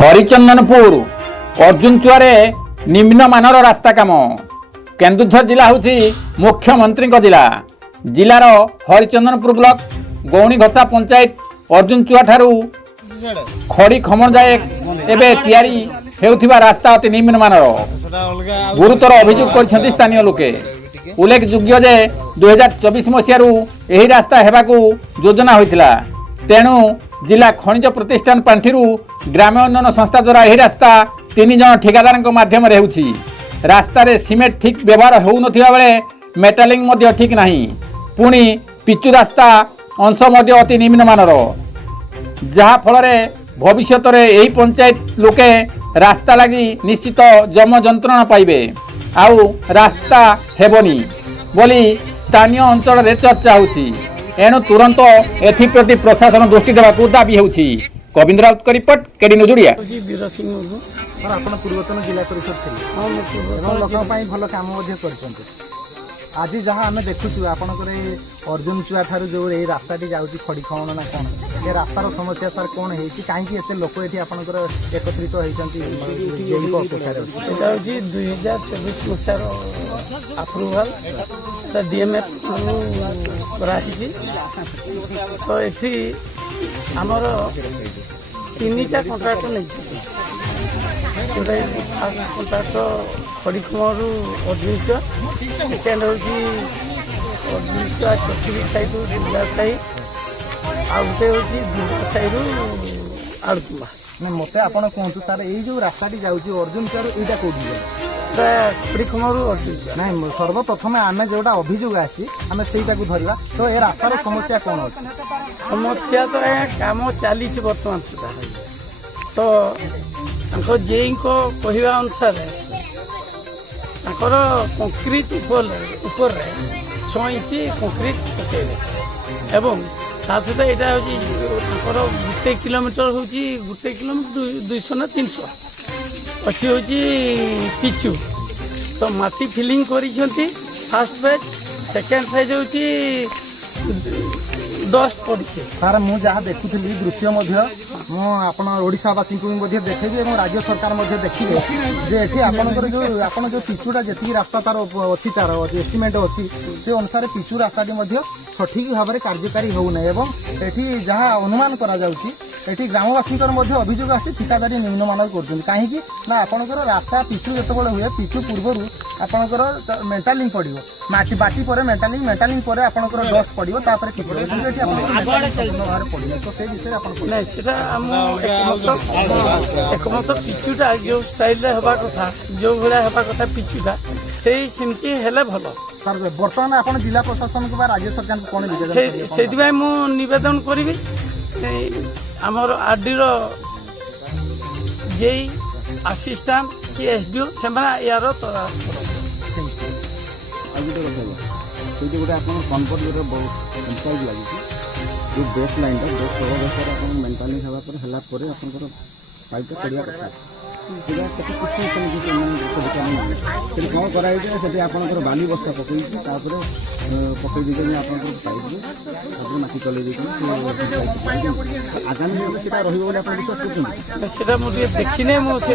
हरिचंदनपुर अर्जुनचुआरे निम्नमानर रास्ता काम केन्दुझर जिला हूँ मुख्यमंत्री जिला जिलार हरिचंदनपुर ब्लॉक गौणी घसा पंचायत अर्जुनचुआ ठारू खड़ी खमन जाए एवं तैयारी हेउथिबा रास्ता अति निम्नमानर गुरुतर अभियोग कर स्थानीय लोके उल्लेखयोग्य जे 2024 मसीह यही रास्ता हेबाकू योजना होइतिला तेणु जिला खनिज प्रतिष्ठान पांठि ग्राम्य उन्नयन संस्था द्वारा यह रास्ता 3 जन ठिकादार माध्यम रास्तार सीमेंट ठीक व्यवहार हो बेले मेटालिंग ठीक नहीं पुणी पिचु रास्ता अंश अति निम्नमानर जहाँफल भविष्य यही पंचायत लोके रास्ता लगी निश्चित जम जंत्रणा पाइबे आउ रास्ता हेबनी बोली स्थानीय अंचल चर्चा होछि एणु तुरंत एप्रति प्रशासन दृष्टि देवाक दाबी होछि। कविंद्र राउत का रिपोर्ट केडी न्यूज ओडिया। आपण पूर्वतन जिला परिषद थे भल काम आज जहाँ आम देखु आपंकर अर्जुनचुआ ठार जो ये रास्ताटी जाऊँगी खड़ी खमन ना कौन ये रास्तार समस्या सर कौन है कहीं एत लोक ये आपंकर एकत्रित होती 2024 मसीहार अप्रुवाल डीएमएफ कराई तो ये आमर 3टा कंट्राक्ट नहीं फास्ट कंट्राक्ट खड़ी खमरू अर्जुनचुआ सेकेंड हूँ अर्जुनचुआ चौथी साई दुर्गा साई आ गोटे हूँ दुर्गा साई आड़कुमा मत आप कहतु सर ये जो रास्ताटी जाऊँगी अर्जुनचुआ यहाँ कौटी खड़ी खमरू अर्जुनचुआ ना सर्वप्रथम आम जोटा अभियोग आसी आम से धरवा तो ये रास्तार समस्या कौन अच्छी समस्या तो काम चली बर्तमान सुधा तो जेई को कहवा अनुसार कंक्रीट ऊपर 6 इंच कंक्रीट पकेबे एवं सहित यहाँ हूँ गोटे किलोमीटर हूँ 1 किलोमीटर 200 ना 300 अच्छी हूँ पिचु तो माटी फिलिंग करी फास्ट फेज सेकेंड फेज हूँ डस्ट पड़ी सार मु जहाँ देखुली दृश्य ओडावासी को देखेबी और राज्य सरकार देखिए जे आपंकर जो आप जो पिचुटा जी रास्ता तार अच्छी तार एस्टिमेट अच्छी से अनुसार पिचु रास्ताटी सठिक भाव में कार्यकारी होना एवं ये जहाँ अनुमान कर ग्रामवासी अभियोग आसी ठिकादारी निम्नमान कर कहीं आपंकर रास्ता पिचु जो हुए पिचु पूर्व आपंकर मेटालिंग पड़ो माटी बाटी पर मेटालिंग पर आपंकर डस्ट पड़ो एकमत पिचुटा जो स्टाइल हवा कथा जो भाया हवा कथा पिचुटा सेमती हेले भल सर बर्तमान आप जिला प्रशासन को राज्य सरकार को कौन से निवेदन करी आमर आरडी जेई असिस्टेंट कि एसडीओ से यार जो बेस लाइन मेन्टेनिंग होगा पाइप पड़ा कथा कौन कराई आपंकर बाली बस्ता पकड़ पकई देते आप माटी चल आगामी रही देखने मुझे